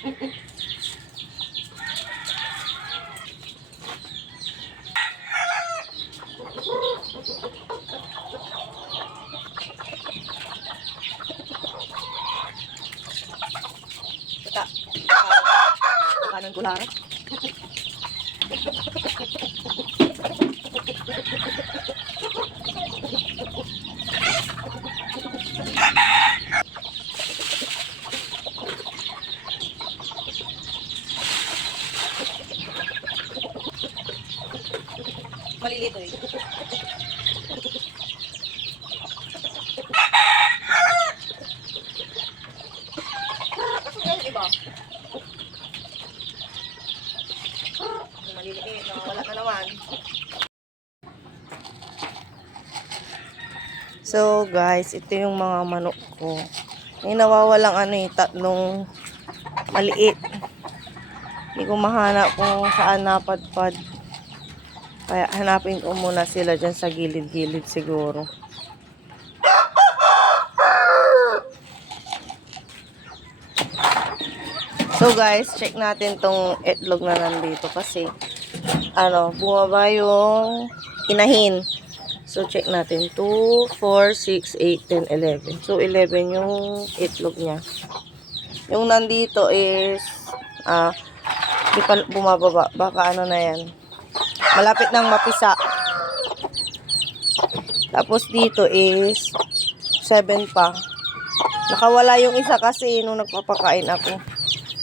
Kita. Kanan kulara. Maliliit eh. Iba. Maliliit, wala na naman. So guys, ito yung mga manok ko. May nawawalang tatlong maliit. Hindi ko mahanap kung saan napadpad. Kaya hanapin ko muna sila dyan sa gilid-gilid siguro. So guys, check natin tong itlog na nandito kasi bumaba yung inahin. So check natin 2, 4, 6, 8, 10, 11. So 11 yung itlog niya. Yung nandito is di pa bumababa. Baka na yan. Malapit nang mapisa. Tapos dito is 7 pa. Nakawala yung isa kasi nung nagpapakain ako.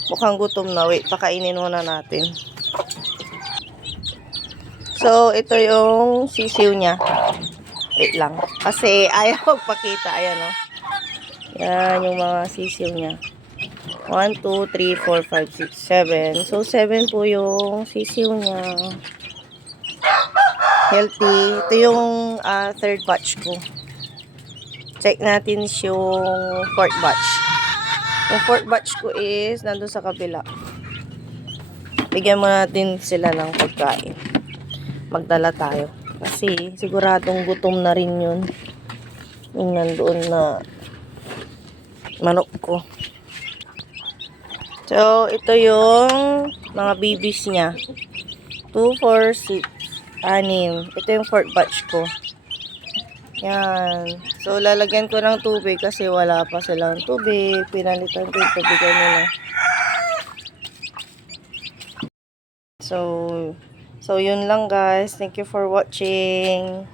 Mukhang gutom na. Wait, pakainin muna natin. So, ito yung sisiw niya. Wait lang. Kasi ayaw magpakita. Ayan o. Yan yung mga sisiw niya. 1, 2, 3, 4, 5, 6, 7. So, 7 po yung sisiw niya. Healthy. Ito yung third batch ko. Check natin yung fourth batch. Yung fourth batch ko is nandun sa kabila. Bigyan mo natin sila ng pagkain. Magdala tayo. Kasi siguradong gutom na rin yun. Yung nandoon na manok ko. So, ito yung mga babies niya. 2, 4, 6, 6. Ito yung fourth batch ko. Yan. So, lalagyan ko ng tubig kasi wala pa silang tubig. Pinalitan ko yung tubigan nila. So, yun lang guys. Thank you for watching.